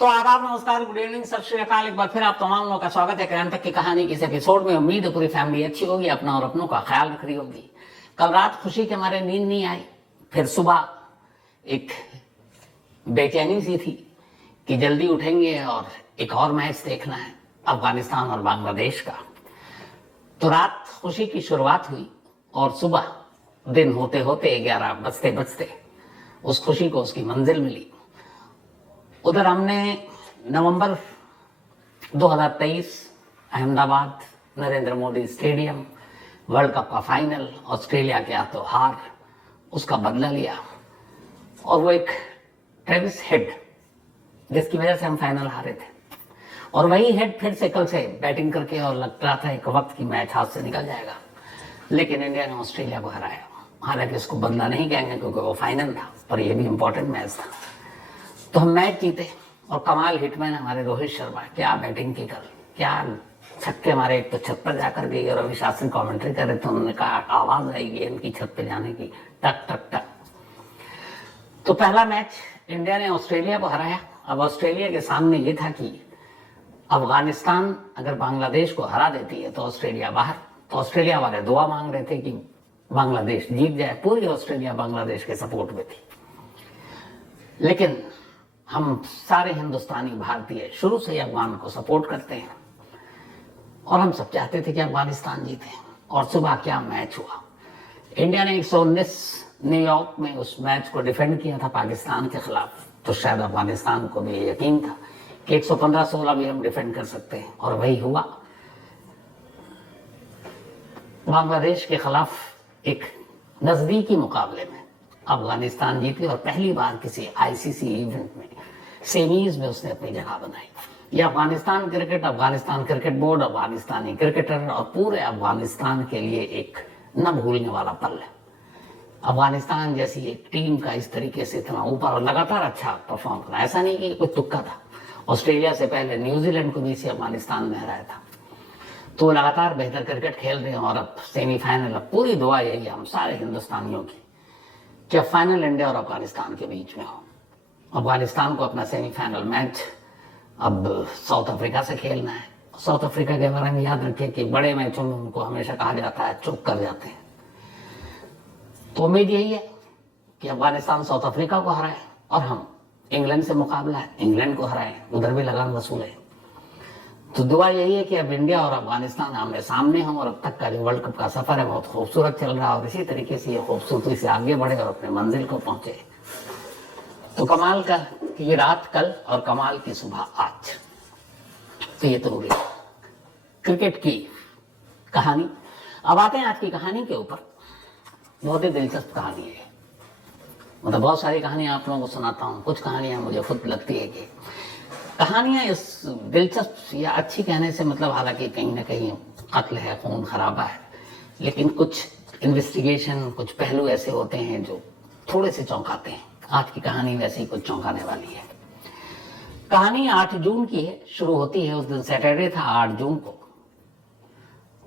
तो आदाब, नमस्कार, गुड इवनिंग, सत श्री अकाल। एक बार फिर आप तमाम लोगों का स्वागत है क्रांति तक की कहानी के इस एपिसोड में। उम्मीद है पूरी फैमिली अच्छी होगी, अपना और अपनों का ख्याल रख रही होगी। कल रात खुशी के मारे नींद नहीं आई, फिर सुबह एक बेचैनी सी थी कि जल्दी उठेंगे और एक और मैच देखना है, अफगानिस्तान और बांग्लादेश का। तो रात खुशी की शुरुआत हुई और सुबह दिन होते होते 11 बजते बजते उस खुशी को उसकी मंजिल मिली। उधर हमने नवंबर 2023 Ahmedabad Narendra Modi stadium world cup का फाइनल, ऑस्ट्रेलिया के हाथों हार, उसका बदला लिया। और वो एक ट्रेविस हेड जिसकी वजह से हम फाइनल हारे थे, और वही हेड फिर से कल से बैटिंग करके, और लग रहा था एक वक्त की मैच हाथ से निकल जाएगा, लेकिन इंडिया ने ऑस्ट्रेलिया को हराया। हालांकि इसको बदला नहीं कहेंगे क्योंकि वो फाइनल था, पर यह भी इंपॉर्टेंट मैच था। तो हम मैच जीते और कमाल हिटमैन हमारे रोहित शर्मा, क्या बैटिंग की कल, क्या छक्के मारे। एक तो छत पर जाकर गई और रवि शास्त्री कमेंट्री कर रहे थे, उन्होंने कहा आवाज आएगी इनकी छत पे जाने की, टक टक टक। तो पहला मैच इंडिया ने ऑस्ट्रेलिया को हराया। अब ऑस्ट्रेलिया के सामने ये था कि अफगानिस्तान अगर बांग्लादेश को हरा देती है तो ऑस्ट्रेलिया बाहर। तो ऑस्ट्रेलिया वाले दुआ मांग रहे थे कि बांग्लादेश जीत जाए, पूरी ऑस्ट्रेलिया बांग्लादेश के सपोर्ट में थी। लेकिन हम सारे हिंदुस्तानी भारतीय शुरू से अफगान को सपोर्ट करते हैं और हम सब चाहते थे कि अफगानिस्तान जीते। और सुबह क्या मैच हुआ। इंडिया ने 119 न्यूयॉर्क में उस मैच को डिफेंड किया था पाकिस्तान के खिलाफ, तो शायद अफगानिस्तान को भी यकीन था कि 115-16 भी हम डिफेंड कर सकते हैं, और वही हुआ। बांग्लादेश के खिलाफ एक नजदीकी मुकाबले में अफगानिस्तान जीती और पहली बार किसी आईसीसी इवेंट में सेमीज में उसने अपनी जगह बनाई। यह Afghanistan cricket, Afghanistan cricket board, अफगानिस्तानी क्रिकेटर और पूरे अफगानिस्तान के लिए एक न भूलने वाला पल है। अफगानिस्तान जैसी एक टीम का इस तरीके से इतना ऊपर और लगातार अच्छा परफॉर्म करना, ऐसा नहीं कि कोई तुक्का था। ऑस्ट्रेलिया से पहले न्यूजीलैंड को भी इसी अफगानिस्तान में हराया था। तो लगातार बेहतर क्रिकेट खेल रहे हैं और अब सेमीफाइनल। अब पूरी दुआ यही है हम सारे हिंदुस्तानियों की कि फाइनल इंडिया और अफगानिस्तान के बीच में हो। अफगानिस्तान को अपना सेमीफाइनल मैच अब साउथ अफ्रीका से खेलना है। साउथ अफ्रीका के बारे में याद रखिए कि बड़े मैचों में उनको हमेशा कहा जाता है चुप कर जाते हैं। तो उम्मीद यही है कि अफगानिस्तान साउथ अफ्रीका को हराए और हम इंग्लैंड से मुकाबला है, इंग्लैंड को हराए, उधर भी लगान वसूले। तो दुआ यही है कि अब इंडिया और अफगानिस्तान आमने सामने हों और अब तक का जो वर्ल्ड कप का सफर है बहुत खूबसूरत चल रहा है, और इसी तरीके से ये खूबसूरती से आगे बढ़े और अपने मंजिल को पहुंचे। तो कमाल का ये रात कल और कमाल की सुबह आज। तो ये तो हो गई क्रिकेट की कहानी। अब आते हैं आज की कहानी के ऊपर। बहुत ही दिलचस्प कहानी है, मतलब बहुत सारी कहानियां आप लोगों को सुनाता हूँ, कुछ कहानियां मुझे खुद लगती है कि कहानियां इस दिलचस्प या अच्छी कहने से मतलब, हालांकि कहीं ना कहीं अक्ल है, खून खराबा है, लेकिन कुछ इन्वेस्टिगेशन, कुछ पहलू ऐसे होते हैं जो थोड़े से चौंकाते हैं। आज की कहानी वैसे ही कुछ चौंकाने वाली है। कहानी 8 जून की है, शुरू होती है उस दिन सैटरडे था 8 जून को।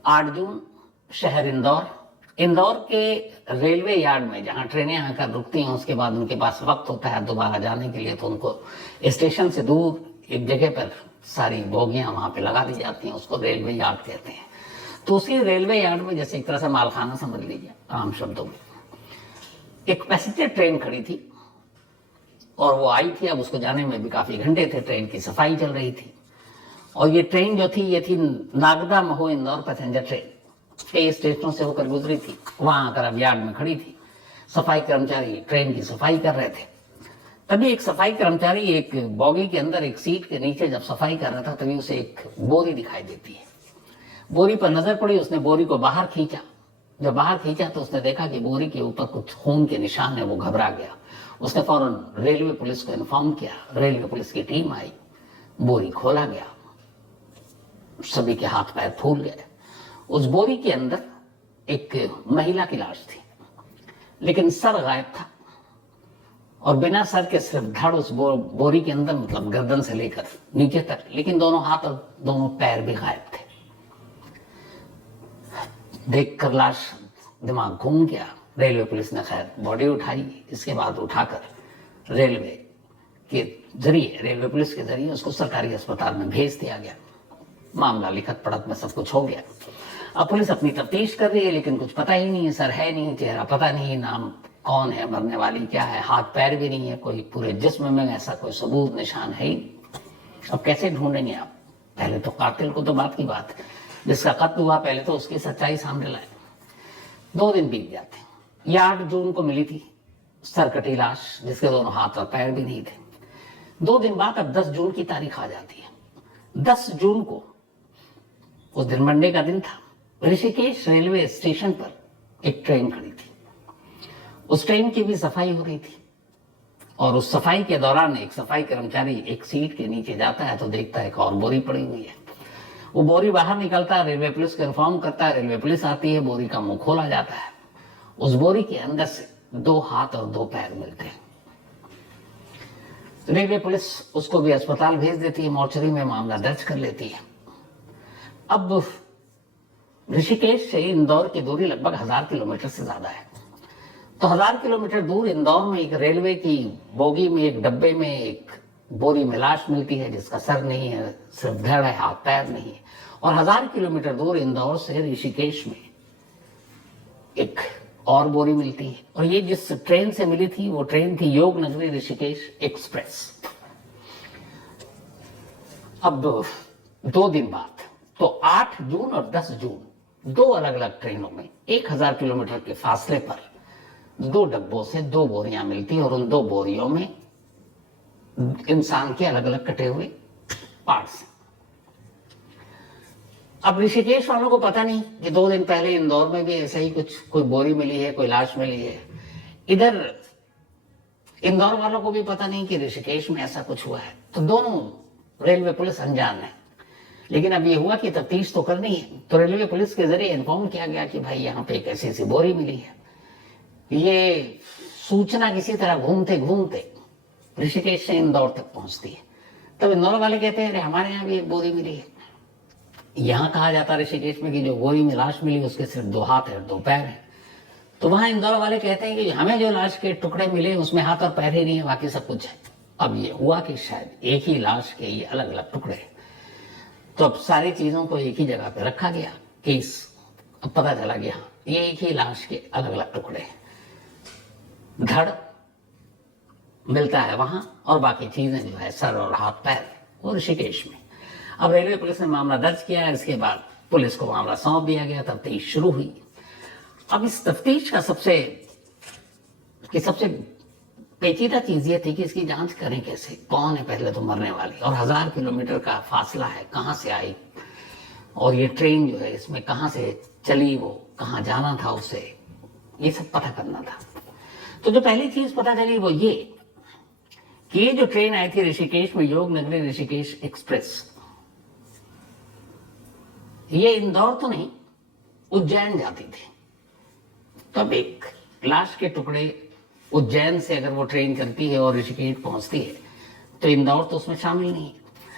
8 जून शहर इंदौर के रेलवे यार्ड में जहां ट्रेनें आकर रुकती हैं, उसके बाद उनके पास वक्त होता है दोबारा जाने के लिए, तो उनको स्टेशन से दूर एक जगह पर सारी बोगियां वहां पे लगा दी जाती हैं, उसको रेलवे यार्ड कहते हैं। तो उसी रेलवे यार्ड में जैसे एक तरह से मालखाना समझ लीजिए आम शब्दों में, एक पैसेंजर ट्रेन खड़ी थी और वो आई थी। अब उसको जाने में भी काफी घंटे थे, ट्रेन की सफाई चल रही थी। और ये ट्रेन जो थी ये थी नागदा महो इंदौर पैसेंजर ट्रेन, कई स्टेशनों से होकर गुजरी थी, वहां आकर अब यार्ड में खड़ी थी। सफाई कर्मचारी ट्रेन की सफाई कर रहे थे। तभी एक सफाई कर्मचारी एक बॉगी के अंदर एक सीट के नीचे जब सफाई कर रहा था, तभी उसे एक बोरी दिखाई देती है। बोरी पर नजर पड़ी, उसने बोरी को बाहर खींचा। जब बाहर खींचा तो उसने देखा कि बोरी के ऊपर कुछ खून के निशान है। वो घबरा गया, उसने फौरन रेलवे पुलिस को इन्फॉर्म किया। रेलवे पुलिस की टीम आई, बोरी खोला गया, सभी के हाथ पैर फूल गए। उस बोरी के अंदर एक महिला की लाश थी, लेकिन सर गायब था, और बिना सर के सिर्फ धड़ उस बोरी के अंदर, मतलब गर्दन से लेकर नीचे तक, लेकिन दोनों हाथ और दोनों पैर भी गायब थे। देखकर लाश दिमाग घूम गया। रेलवे पुलिस ने खैर बॉडी उठाई, इसके बाद उठाकर रेलवे के जरिए, रेलवे पुलिस के जरिए उसको सरकारी अस्पताल में भेज दिया गया। मामला लिखत पढ़त में सब कुछ हो गया। अब पुलिस अपनी तफ्तीश कर रही है, लेकिन कुछ पता ही नहीं है, सर है नहीं, चेहरा पता नहीं, नाम कौन है, मरने वाली क्या है, हाथ पैर भी नहीं है, कोई पूरे जिस्म में ऐसा कोई सबूत निशान है ही। अब कैसे ढूंढेंगे आप? पहले तो कातिल को तो बात की बात, जिसका कत्ल हुआ पहले तो उसकी सच्चाई सामने लाए। 2 दिन बीत जाते। ये 8 जून को मिली थी सरकटी लाश, जिसके दोनों हाथ और पैर भी नहीं थे। 2 दिन बाद अब 10 जून की तारीख आ जाती है। 10 जून को, उस दिन मंडे का दिन था, ऋषिकेश रेलवे स्टेशन पर एक ट्रेन खड़ी थी। उस ट्रेन की भी सफाई हो रही थी, और उस सफाई के दौरान एक सफाई कर्मचारी एक सीट के नीचे जाता है तो देखता है एक और बोरी पड़ी हुई है। वो बोरी बाहर निकलता है, रेलवे पुलिस को इन्फॉर्म करता है, रेलवे पुलिस आती है, बोरी का मुंह खोला जाता है। उस बोरी के अंदर से 2 हाथ और 2 पैर मिलते हैं। रेलवे पुलिस उसको भी अस्पताल भेज देती है, मॉर्चरी में मामला दर्ज कर लेती है। अब ऋषिकेश से इंदौर की दूरी लगभग 1000 किलोमीटर से ज्यादा है। तो 1000 किलोमीटर दूर इंदौर में एक रेलवे की बोगी में, एक डब्बे में एक बोरी में लाश मिलती है, जिसका सर नहीं है, सिर्फ धड़ है, हाथ पैर नहीं है। और 1000 किलोमीटर दूर इंदौर से ऋषिकेश में एक और बोरी मिलती है। और ये जिस ट्रेन से मिली थी वो ट्रेन थी योग नगरी ऋषिकेश एक्सप्रेस। अब 2 दिन बाद, तो 8 जून और 10 जून 2 अलग अलग ट्रेनों में 1000 किलोमीटर के फासले पर 2 डब्बों से 2 बोरियां मिलती है, और उन 2 बोरियों में इंसान के अलग अलग कटे हुए पार्ट्स। अब ऋषिकेश वालों को पता नहीं कि 2 दिन पहले इंदौर में भी ऐसा ही कुछ, कोई बोरी मिली है, कोई लाश मिली है। इधर इंदौर वालों को भी पता नहीं कि ऋषिकेश में ऐसा कुछ हुआ है। तो दोनों रेलवे पुलिस अनजान है। लेकिन अब ये हुआ कि तफ्तीश तो करनी है, तो रेलवे पुलिस के जरिए इन्फॉर्म किया गया कि भाई यहाँ पे एक ऐसी ऐसी बोरी मिली है। ये सूचना किसी तरह घूमते घूमते ऋषिकेश से इंदौर तक पहुंचती है। तब इंदौर वाले कहते हैं, अरे हमारे यहाँ भी एक बोरी मिली है। यहाँ कहा जाता है ऋषिकेश में कि जो बोरी में लाश मिली उसके सिर्फ 2 हाथ है और 2 पैर है। तो वहां इंदौर वाले कहते हैं कि हमें जो लाश के टुकड़े मिले उसमें हाथ और पैर ही नहीं है, बाकी सब कुछ है। अब ये हुआ कि शायद एक ही लाश के ये अलग अलग टुकड़े हैं। तो अब सारी चीजों को एक ही जगह पे रखा गया, केस अब पता चला कि हाँ ये एक ही लाश के अलग अलग टुकड़े हैं। धड़ मिलता है वहां, और बाकी चीजें जो है सर और हाथ पैर वो ऋषिकेश में। अब रेलवे पुलिस ने मामला दर्ज किया है। इसके बाद पुलिस को मामला सौंप दिया गया, तफ्तीश शुरू हुई। अब इस तफ्तीश का सबसे पेचीदा चीज ये थी कि इसकी जांच करें कैसे, कौन है पहले तो मरने वाली, और 1000 किलोमीटर का फासला है, कहां से आई, और ये ट्रेन जो है इसमें कहां से चली, वो कहां जाना था उसे, ये सब पता करना था। तो जो पहली चीज पता चली वो ये कि ये जो ट्रेन आई थी ऋषिकेश में, योग नगरी ऋषिकेश एक्सप्रेस, ये इंदौर तो नहीं उज्जैन जाती थी। तब एक लाश के टुकड़े उज्जैन से अगर वो ट्रेन चलती है और ऋषिकेश पहुंचती है तो इंदौर तो उसमें शामिल नहीं है।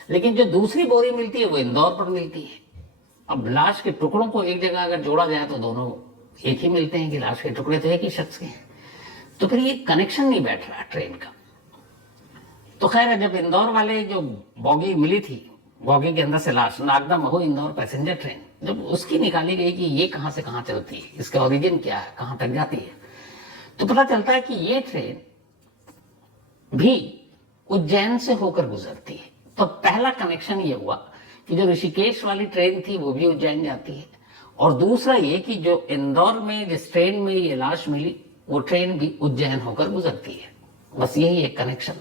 लेकिन जो दूसरी बोरी मिलती है वो इंदौर पर मिलती है। अब लाश के टुकड़ों को एक जगह अगर जोड़ा जाए तो दोनों एक ही मिलते हैं कि लाश के टुकड़े तो एक ही शख्स के हैं। तो फिर ये कनेक्शन नहीं बैठ रहा ट्रेन का। तो खैर जब इंदौर वाले जो बॉगी मिली थी, बॉगी के अंदर से लाश, नागदा महू इंदौर पैसेंजर ट्रेन, जब उसकी निकाली गई कि ये कहां से कहां चलती है, इसका ओरिजिन क्या है, कहां तक जाती है, तो पता चलता है कि ये ट्रेन भी उज्जैन से होकर गुजरती है। तो पहला कनेक्शन ये हुआ कि जो ऋषिकेश वाली ट्रेन थी वो भी उज्जैन जाती है, और दूसरा ये कि जो इंदौर में जिस ट्रेन में ये लाश मिली वो ट्रेन भी उज्जैन होकर गुजरती है। बस यही एक कनेक्शन।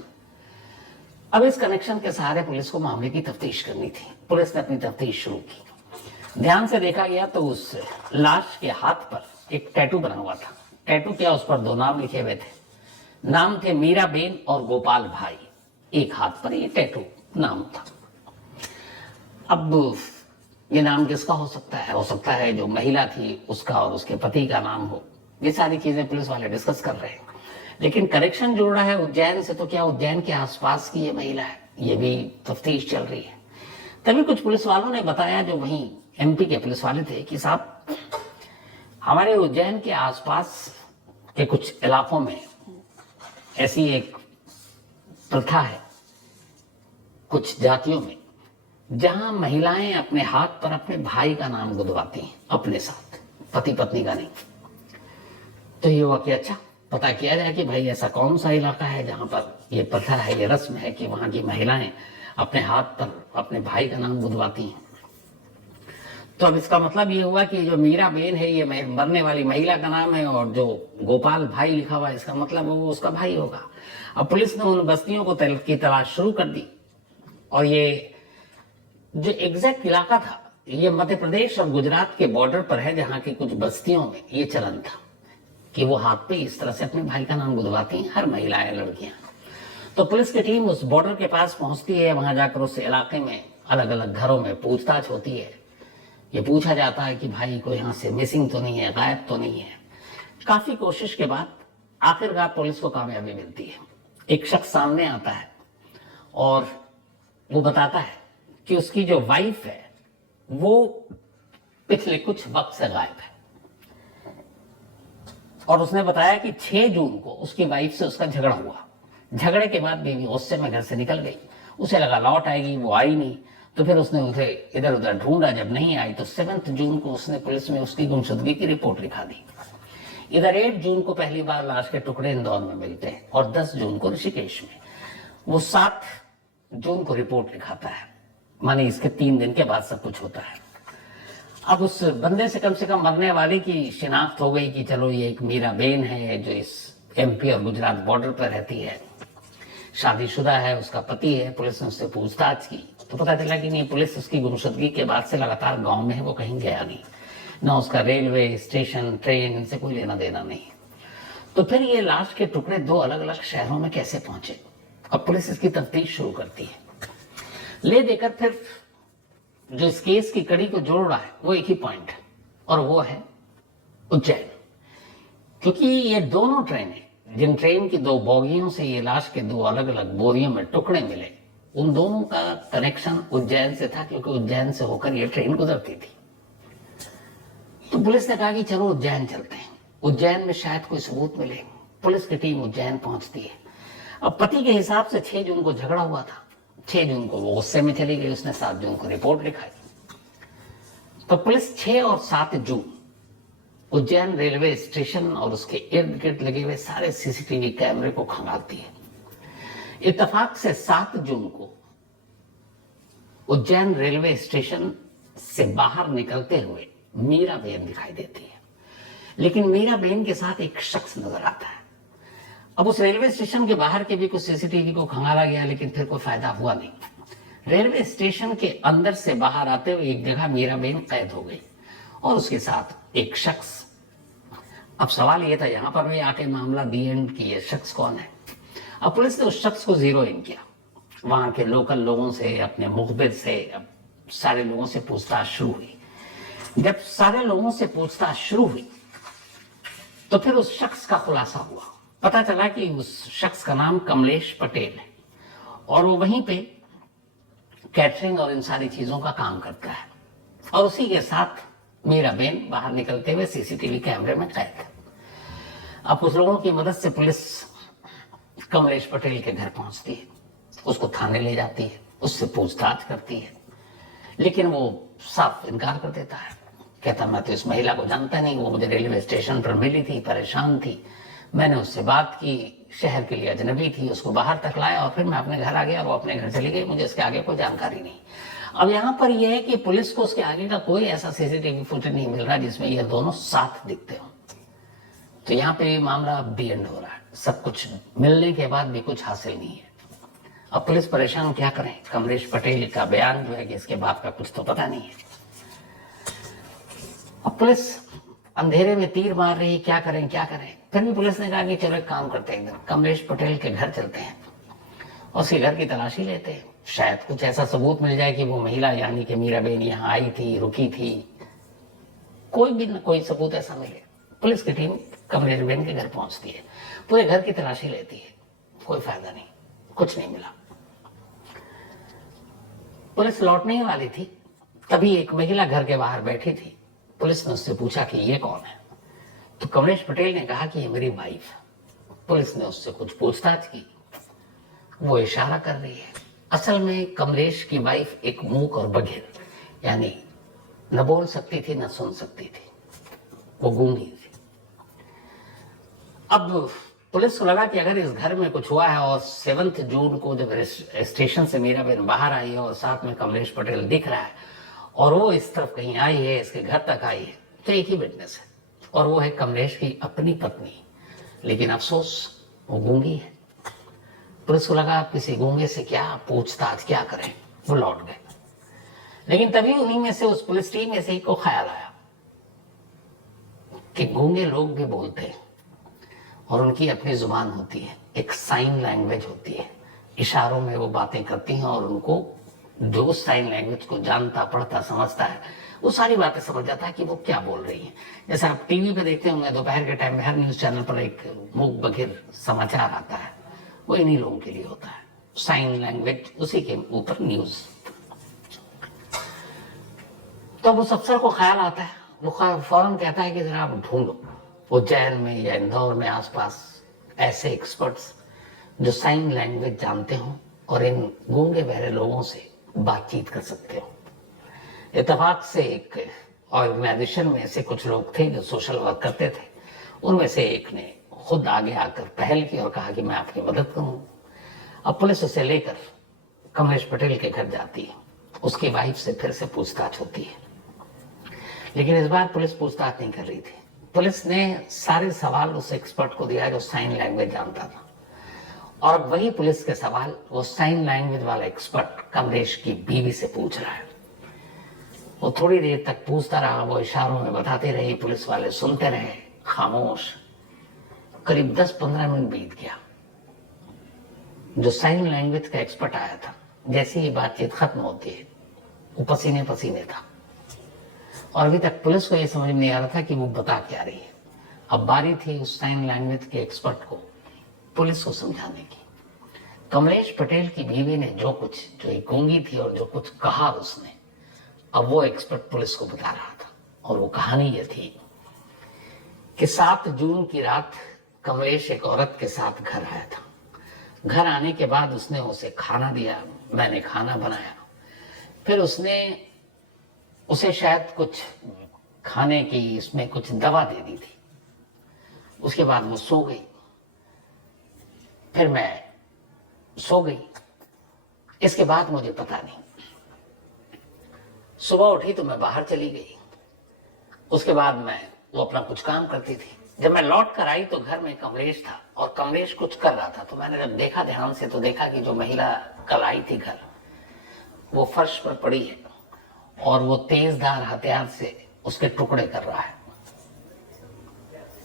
अब इस कनेक्शन के सहारे पुलिस को मामले की तफ्तीश करनी थी। पुलिस ने अपनी तफ्तीश शुरू की। ध्यान से देखा गया तो उस लाश के हाथ पर एक टैटू बना हुआ था। टैटू क्या, उस पर 2 नाम लिखे हुए थे। नाम थे मीराबेन और गोपाल भाई। एक हाथ पर ये टैटू नाम था। अब ये नाम किसका हो सकता है? हो सकता है जो महिला थी उसका और उसके पति का नाम हो। ये सारी चीजें पुलिस वाले डिस्कस कर रहे हैं। लेकिन करेक्शन जोड़ रहा है उज्जैन से, तो क्या उज्जैन के आसपास की ये महिला है? ये भी तफ्तीश चल रही है। तभी कुछ पुलिस वालों ने बताया, जो वहीं एमपी के पुलिस वाले थे, कि साहब हमारे उज्जैन के आसपास के कुछ इलाकों में ऐसी एक प्रथा है कुछ जातियों में जहां महिलाएं अपने हाथ पर अपने भाई का नाम गुदवाती हैं अपने साथ, पति पत्नी का नहीं। तो ये हुआ कि अच्छा पता किया जाए कि भाई ऐसा कौन सा इलाका है जहां पर ये प्रथा है, ये रस्म है कि वहां की महिलाएं अपने हाथ पर अपने भाई का नाम गुदवाती हैं। तो अब इसका मतलब ये हुआ कि जो मीरा बेन है ये मरने वाली महिला का नाम है और जो गोपाल भाई लिखा हुआ है इसका मतलब वो उसका भाई होगा। अब पुलिस ने उन बस्तियों को की तलाश शुरू कर दी और ये जो एग्जैक्ट इलाका था ये मध्य प्रदेश और गुजरात के बॉर्डर पर है, जहां की कुछ बस्तियों में ये चलन था कि वो हाथ पे इस तरह से अपने भाई का नाम गुदवाती हैं हर महिलाएं, लड़कियां। तो पुलिस की टीम उस बॉर्डर के पास पहुंचती है, वहां जाकर उस इलाके में अलग अलग घरों में पूछताछ होती है। ये पूछा जाता है कि भाई कोई यहाँ से मिसिंग तो नहीं है, गायब तो नहीं है। काफी कोशिश के बाद आखिरकार पुलिस को कामयाबी मिलती है। एक शख्स सामने आता है और वो बताता है कि उसकी जो वाइफ है वो पिछले कुछ वक्त से गायब है और उसने बताया कि 6 जून को उसकी वाइफ से उसका झगड़ा हुआ। झगड़े के बाद बीवी गुस्से में घर से निकल गई, उसे लगा लौट आएगी, वो आई नहीं। तो फिर उसने उसे इधर उधर ढूंढा, जब नहीं आई तो 7 जून को उसने पुलिस में उसकी गुमशुदगी की रिपोर्ट लिखा दी। इधर 8 जून को पहली बार लाश के टुकड़े इंदौर में मिलते हैं और 10 जून को ऋषिकेश में। वो 7 जून को रिपोर्ट लिखाता है, माने इसके 3 दिन के बाद सब कुछ होता है। अब उस बंदे से कम मरने वाले की शिनाख्त हो गई कि चलो ये एक मीरा बेन है जो इस MP और गुजरात बॉर्डर पर रहती है, शादीशुदा है, उसका पति है। पुलिस ने उससे पूछताछ की तो पता चला कि नहीं, पुलिस उसकी गुमशुदगी के बाद से लगातार गांव में है, वो कहीं गया नहीं, ना उसका रेलवे स्टेशन ट्रेन इनसे कोई लेना देना नहीं। तो फिर ये लाश के टुकड़े 2 अलग अलग शहरों में कैसे पहुंचे? अब पुलिस इसकी तफ्तीश शुरू करती है। ले देकर फिर जो इस केस की कड़ी को जोड़ रहा है वो एक ही पॉइंट है और वो है उज्जैन। क्योंकि ये दोनों ट्रेनें, जिन ट्रेन की 2 बोगियों से ये लाश के 2 अलग अलग बोरियों में टुकड़े मिले, उन दोनों का कनेक्शन उज्जैन से था, क्योंकि उज्जैन से होकर ये ट्रेन गुजरती थी। तो पुलिस ने कहा कि चलो उज्जैन चलते हैं, उज्जैन में शायद कोई सबूत मिले। पुलिस की टीम उज्जैन पहुंचती है। अब पति के हिसाब से 6 जून को झगड़ा हुआ था, 6 जून को वो गुस्से में चली गई, उसने 7 जून को रिपोर्ट लिखाई। तो पुलिस 6 और 7 जून उज्जैन रेलवे स्टेशन और उसके इर्द गिर्द लगे हुए सारे CCTV कैमरे को खंगालती है। इत्तेफाक से 7 जून को उज्जैन रेलवे स्टेशन से बाहर निकलते हुए मीरा बेन दिखाई देती है, लेकिन मीरा बेन के साथ एक शख्स नजर आता है। अब उस रेलवे स्टेशन के बाहर के भी कुछ CCTV को खंगाला गया, लेकिन फिर कोई फायदा हुआ नहीं। रेलवे स्टेशन के अंदर से बाहर आते हुए एक जगह मीरा बेन कैद हो गई और उसके साथ एक शख्स। अब सवाल यह था यहां पर भी आके मामला दी एंड कि ये शख्स कौन है। अब पुलिस ने उस शख्स को जीरो इन किया, वहां के लोकल लोगों से, अपने मुखबिर से, सारे लोगों से पूछताछ शुरू हुई। जब सारे लोगों से पूछताछ शुरू हुई तो फिर उस शख्स का खुलासा हुआ। पता चला कि उस शख्स का नाम कमलेश पटेल है और वो वहीं पे कैटरिंग और इन सारी चीजों का काम करता है और उसी के साथ मीरा बेन बाहर निकलते हुए CCTV कैमरे में कैद है। अब कुछ लोगों की मदद से पुलिस कमलेश पटेल के घर पहुंचती है, उसको थाने ले जाती है, उससे पूछताछ करती है, लेकिन वो साफ इनकार कर देता है। कहता मैं तो इस महिला को जानता नहीं, वो मुझे रेलवे स्टेशन पर मिली थी, परेशान थी, मैंने उससे बात की, शहर के लिए अजनबी थी, उसको बाहर तक लाया और फिर मैं अपने घर आ गया और वो अपने घर चली गई, मुझे इसके आगे कोई जानकारी नहीं। अब यहाँ पर यह है कि पुलिस को उसके आगे का कोई ऐसा CCTV फुटेज नहीं मिल रहा जिसमें ये दोनों साथ दिखते हो। तो यहाँ पे मामला अब दी एंड हो रहा है, सब कुछ मिलने के बाद भी कुछ हासिल नहीं है। अब पुलिस परेशान, क्या करें? कमलेश पटेल का बयान जो है कि इसके बाप का कुछ तो पता नहीं है। अब पुलिस अंधेरे में तीर मार रही, क्या करें क्या करें। फिर भी पुलिस ने कहा कि चलो एक काम करते हैं, कमलेश पटेल के घर चलते हैं और उसके घर की तलाशी लेते हैं, शायद कुछ ऐसा सबूत मिल जाए कि वो महिला यानी कि मीरा बेन यहाँ आई थी, रुकी थी, कोई भी कोई सबूत ऐसा मिले। पुलिस की टीम कमलेश बेन के घर पहुंचती है, पूरे घर की तलाशी लेती है, कोई फायदा नहीं, कुछ नहीं मिला। पुलिस लौटने ही वाली थी, तभी एक महिला घर के बाहर बैठी थी। पुलिस ने उससे पूछा कि ये कौन है, तो कमलेश पटेल ने कहा कि ये मेरी वाइफ है। पुलिस ने उससे कुछ पूछताछ की वो इशारा कर रही है। असल में कमलेश की वाइफ एक मूक और बधिर, यानी न बोल सकती थी न सुन सकती थी, वो गूंगी थी। अब पुलिस को लगा कि अगर इस घर में कुछ हुआ है और 7 जून को जब स्टेशन से मीरा बहन बाहर आई है और साथ में कमलेश पटेल दिख रहा है और वो इस तरफ कहीं आई है, इसके घर तक आई है, तो एक ही विटनेस है और वो है कमलेश की अपनी पत्नी। लेकिन अफसोस वो गूंगी है। पुलिस को लगा आप किसी गूंगे से क्या पूछताछ क्या करें, वो लौट गए। लेकिन तभी उन्हीं में से, उस पुलिस टीम में से एक को ख्याल आया कि गूंगे लोग भी बोलते हैं और उनकी अपनी जुबान होती है, एक साइन लैंग्वेज होती है, इशारों में वो बातें करती हैं और उनको जो साइन लैंग्वेज को जानता पढ़ता समझता है वो सारी बातें समझ जाता है कि वो क्या बोल रही है। जैसे आप टीवी पे देखते होंगे दोपहर के टाइम में हर न्यूज चैनल पर एक मूक बधिर समाचार आता है, वो इन्हीं लोगों के लिए होता है, साइन लैंग्वेज, उसी के ऊपर न्यूज। तो उस अफसर को ख्याल आता है, वो फौरन कहता है कि जरा आप ढूंढो उज्जैन में या इंदौर में आसपास ऐसे एक्सपर्ट्स जो साइन लैंग्वेज जानते हो और इन गूंगे बहरे लोगों से बातचीत कर सकते हो। इत्तेफाक से एक ऑर्गेनाइजेशन में से कुछ लोग थे जो सोशल वर्क करते थे, उनमें से एक ने खुद आगे आकर पहल की और कहा कि मैं आपकी मदद करूं। अब पुलिस उसे लेकर कमलेश पटेल के घर जाती है, उसकी वाइफ से फिर से पूछताछ होती है। लेकिन इस बार पुलिस पूछताछ नहीं कर रही थी। पुलिस ने सारे सवाल उस एक्सपर्ट को दिया जो साइन लैंग्वेज जानता था, और वही पुलिस के सवाल वो साइन लैंग्वेज वाला एक्सपर्ट कमलेश की बीवी से पूछ रहा है। वो थोड़ी देर तक पूछता रहा, वो इशारों में बताते रहे, पुलिस वाले सुनते रहे खामोश। करीब 10-15 मिनट बीत गया। जो साइन लैंग्वेज का एक्सपर्ट आया था, जैसे ही बातचीत खत्म होती है वो पसीने पसीने था और अभी तक पुलिस को यह समझ में नहीं आ रहा था कि वो बता क्या रही है। अब बारी थी उस साइन लैंग्वेज के एक्सपर्ट को पुलिस को समझाने की। कमलेश पटेल की बीवी ने जो एक गूंगी थी और जो कुछ कहा उसने, अब वो एक्सपर्ट पुलिस को बता रहा था। और वो कहानी ये थी कि 7 जून की रात कमलेश एक औरत के साथ घर आया था। घर आने के बाद उसने उसे खाना दिया, मैंने खाना बनाया, फिर उसने उसे शायद कुछ खाने की इसमें कुछ दवा दे दी थी। उसके बाद वो सो गई, फिर मैं सो गई। इसके बाद मुझे पता नहीं, सुबह उठी तो मैं बाहर चली गई। उसके बाद वो अपना कुछ काम करती थी। जब मैं लौट कर आई तो घर में कमलेश था और कमलेश कुछ कर रहा था। तो मैंने जब देखा ध्यान से तो देखा कि जो महिला कल आई थी घर, वो फर्श पर पड़ी है और वो तेजधार हथियार से उसके टुकड़े कर रहा है।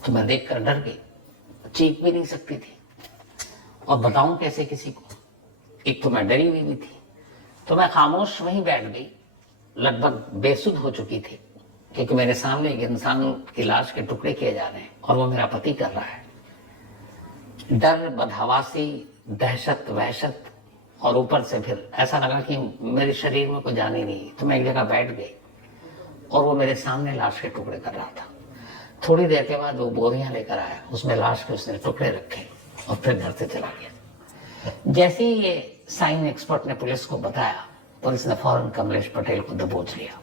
तो मैं देखकर डर गई, चीख भी नहीं सकती थी और बताऊं कैसे किसी को। एक तो मैं डरी हुई भी थी, तो मैं खामोश वहीं बैठ गई, लगभग बेसुध हो चुकी थी, क्योंकि मेरे सामने एक इंसान की लाश के टुकड़े किए जा रहे हैं और वो मेरा पति कर रहा है। डर, बदहवासी, दहशत, वहशत और ऊपर से फिर ऐसा लगा कि मेरे शरीर में कोई जान ही नहीं। तो मैं एक जगह बैठ गई और वो मेरे सामने लाश के टुकड़े कर रहा था। थोड़ी देर के बाद वो बोरियां लेकर आया, उसमें लाश के उसने टुकड़े रखे और फिर घर से चला गया। जैसे ही ये साइन एक्सपर्ट ने पुलिस को बताया, पुलिस ने फौरन कमलेश पटेल को दबोच लिया।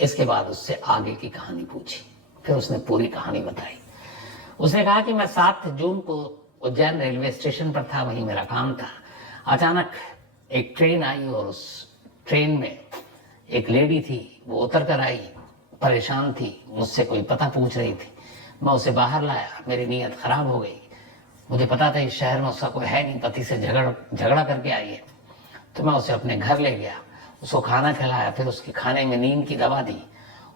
इसके बाद उससे आगे की कहानी पूछी, फिर उसने पूरी कहानी बताई। उसने कहा कि मैं 7 जून को उज्जैन रेलवे स्टेशन पर था, वहीं मेरा काम था। अचानक एक ट्रेन आई और उस ट्रेन में एक लेडी थी, वो उतर कर आई, परेशान थी, मुझसे कोई पता पूछ रही थी। मैं उसे बाहर लाया, मेरी नीयत खराब हो गई। मुझे पता था इस शहर में उसका कोई है नहीं, पति से झगड़ा करके आई है। तो मैं उसे अपने घर ले गया, उसको खाना खिलाया, फिर उसके खाने में नींद की दवा दी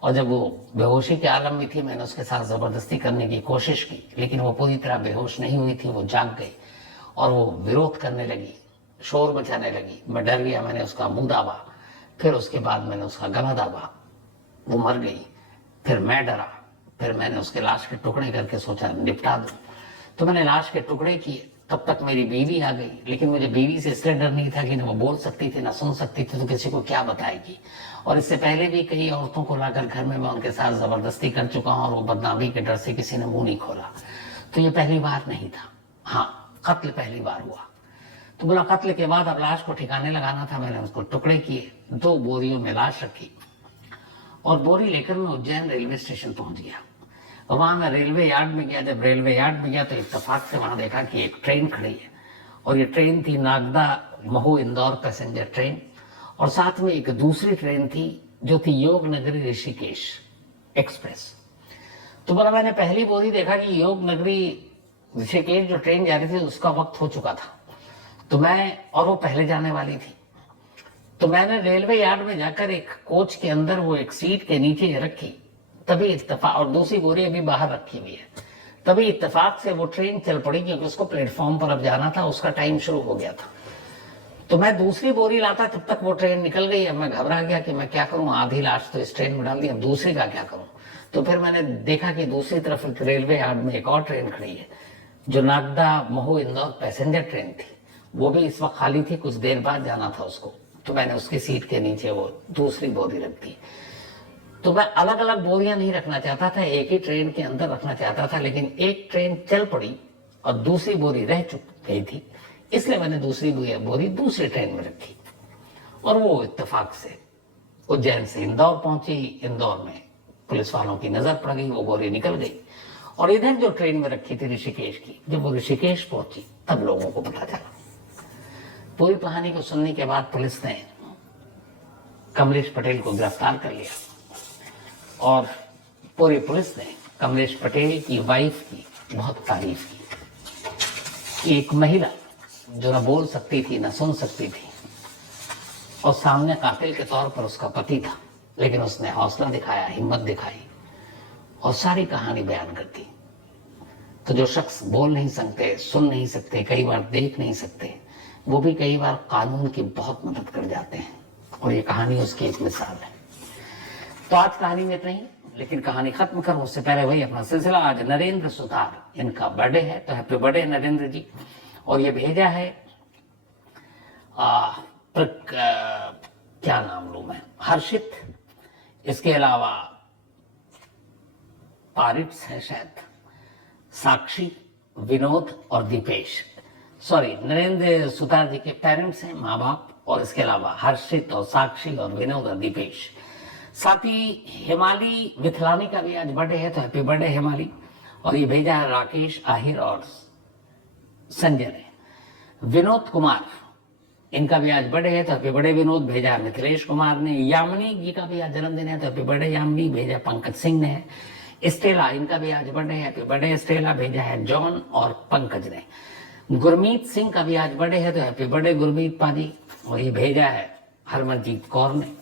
और जब वो बेहोशी के आलम में थी, मैंने उसके साथ जबरदस्ती करने की कोशिश की, लेकिन वो पूरी तरह बेहोश नहीं हुई थी। वो जाग गई और वो विरोध करने लगी, शोर मचाने लगी। मैं डर गया, मैंने उसका मुंह दाबा, फिर उसके बाद मैंने उसका गला दाबा, वो मर गई। फिर मैं डरा, फिर मैंने उसके लाश के टुकड़े करके सोचा निपटा दूं। तो मैंने लाश के टुकड़े किए, तब तक मेरी बीवी आ गई। लेकिन मुझे बीवी से इसलिए डर नहीं था कि न वो बोल सकती थी, ना सुन सकती थी, तो किसी को क्या बताएगी। और इससे पहले भी कई औरतों को लाकर घर में मैं उनके साथ जबरदस्ती कर चुका हूं और वो बदनामी के डर से किसी ने मुंह नहीं खोला। तो ये पहली बार नहीं था। हाँ, कत्ल पहली बार हुआ। तो बोला कत्ल के बाद अब लाश को ठिकाने लगाना था। मैंने उसको टुकड़े किए, 2 बोरियों में लाश रखी और बोरी लेकर मैं उज्जैन रेलवे स्टेशन पहुंच गया। वहां मैं रेलवे यार्ड में गया। जब रेलवे यार्ड में गया तो इत्तेफाक से वहां देखा कि एक ट्रेन खड़ी है और ये ट्रेन थी नागदा महू इंदौर पैसेंजर ट्रेन, और साथ में एक दूसरी ट्रेन थी जो थी योग नगरी ऋषिकेश एक्सप्रेस। तो बोला मैंने पहली बोरी देखा कि योग नगरी ऋषिकेश जो ट्रेन जा रही थी उसका वक्त हो चुका था, तो मैं और वो पहले जाने वाली थी। तो मैंने रेलवे यार्ड में जाकर एक कोच के अंदर वो एक सीट के नीचे रखी, तभी इत्तेफाक, और दूसरी बोरी अभी बाहर रखी हुई है, तभी इत्तेफाक से वो ट्रेन चल पड़ी क्योंकि उसको प्लेटफॉर्म पर अब जाना था, उसका टाइम शुरू हो गया था। तो मैं दूसरी बोरी लाता तब तक वो ट्रेन निकल गई। अब मैं घबरा गया कि मैं क्या करूं, आधी लाश तो इस ट्रेन में डाल दी, अब दूसरी का क्या करूं। तो फिर मैंने देखा कि दूसरी तरफ एक रेलवे यार्ड में एक और ट्रेन खड़ी है जो नागदा महू इंदौर पैसेंजर ट्रेन थी, वो भी इस वक्त खाली थी, कुछ देर बाद जाना था उसको। तो मैंने उसकी सीट के नीचे वो दूसरी बोरी रख दी। तो मैं अलग अलग बोरियां नहीं रखना चाहता था, एक ही ट्रेन के अंदर रखना चाहता था, लेकिन एक ट्रेन चल पड़ी और दूसरी बोरी रह चुक गई थी, इसलिए मैंने दूसरी बोरी दूसरी ट्रेन में रखी और वो इत्तेफाक से उज्जैन से इंदौर पहुंची। इंदौर में पुलिस वालों की नजर पड़ गई, वो बोरी निकल गई और इधर जो ट्रेन में रखी थी ऋषिकेश की, जब वो ऋषिकेश पहुंची तब लोगों को पता चला। पूरी कहानी को सुनने के बाद पुलिस ने कमलेश पटेल को गिरफ्तार कर लिया और पूरी पुलिस ने कमलेश पटेल की वाइफ की बहुत तारीफ की कि एक महिला जो न बोल सकती थी न सुन सकती थी और सामने कातिल के तौर पर उसका पति था, लेकिन उसने हौसला दिखाया, हिम्मत दिखाई और सारी कहानी बयान कर दी। तो जो शख्स बोल नहीं सकते, सुन नहीं सकते, कई बार देख नहीं सकते, वो भी कई बार कानून की बहुत मदद कर जाते हैं और ये कहानी उसकी एक मिसाल है। तो आज कहानी में इतना ही, लेकिन कहानी खत्म करूं उससे पहले वही अपना सिलसिला। आज नरेंद्र सुतार, इनका बर्थडे है, तो हैप्पी बर्थडे नरेंद्र जी। और ये भेजा है क्या नाम लूं मैं, हर्षित, इसके अलावा पारिट्स है शायद, साक्षी, विनोद और दीपेश। सॉरी, नरेंद्र सुतार जी के पेरेंट्स हैं, माँ बाप, और इसके अलावा हर्षित और साक्षी और विनोद और दीपेश। साथ ही हिमाली विथलानी का भी आज बर्थडे है, तो हैप्पी बर्थडे हिमाली। और ये भेजा है राकेश आहिर और संजय ने। विनोद कुमार, इनका भी आज बर्थडे है, तो हैप्पी बर्थडे विनोद, भेजा है मिथिलेश कुमार ने। यामिनी जी का भी आज जन्मदिन है, तो हैप्पी बर्थडे यामिनी, भेजा पंकज सिंह ने। स्टेला, इनका भी आज बर्थडे है, हैप्पी बर्थडे स्टेला, भेजा है जॉन और पंकज ने। गुरमीत सिंह का भी आज बर्थडे है, तो हैप्पी बर्थडे गुरमीत पाजी, और ये भेजा है हरमनजीत कौर ने।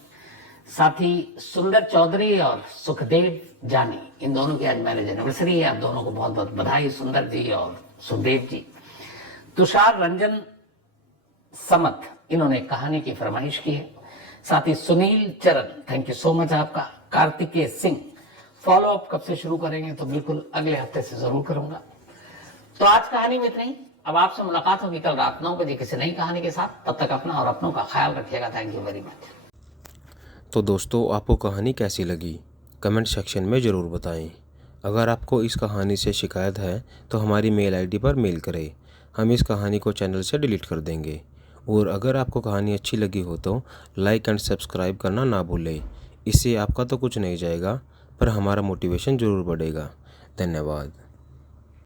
साथ ही सुंदर चौधरी और सुखदेव जानी, इन दोनों की आज मैरिज एनिवर्सरी है। आप दोनों को बहुत बहुत बधाई, सुंदर जी और सुखदेव जी। तुषार रंजन समत, इन्होंने कहानी की फरमाइश की है। साथ ही सुनील चरण, थैंक यू सो मच आपका। कार्तिकेय सिंह, फॉलो अप कब से शुरू करेंगे, तो बिल्कुल अगले हफ्ते से जरूर करूंगा। तो आज कहानी में इतना ही। अब आपसे मुलाकात होगी कल रात 9 बजे किसी नई कहानी के साथ। तब तक अपना और अपनों का ख्याल रखिएगा। Thank you very much. तो दोस्तों, आपको कहानी कैसी लगी कमेंट सेक्शन में ज़रूर बताएं। अगर आपको इस कहानी से शिकायत है तो हमारी मेल आईडी पर मेल करें, हम इस कहानी को चैनल से डिलीट कर देंगे। और अगर आपको कहानी अच्छी लगी हो तो लाइक एंड सब्सक्राइब करना ना भूलें। इससे आपका तो कुछ नहीं जाएगा, पर हमारा मोटिवेशन ज़रूर बढ़ेगा। धन्यवाद।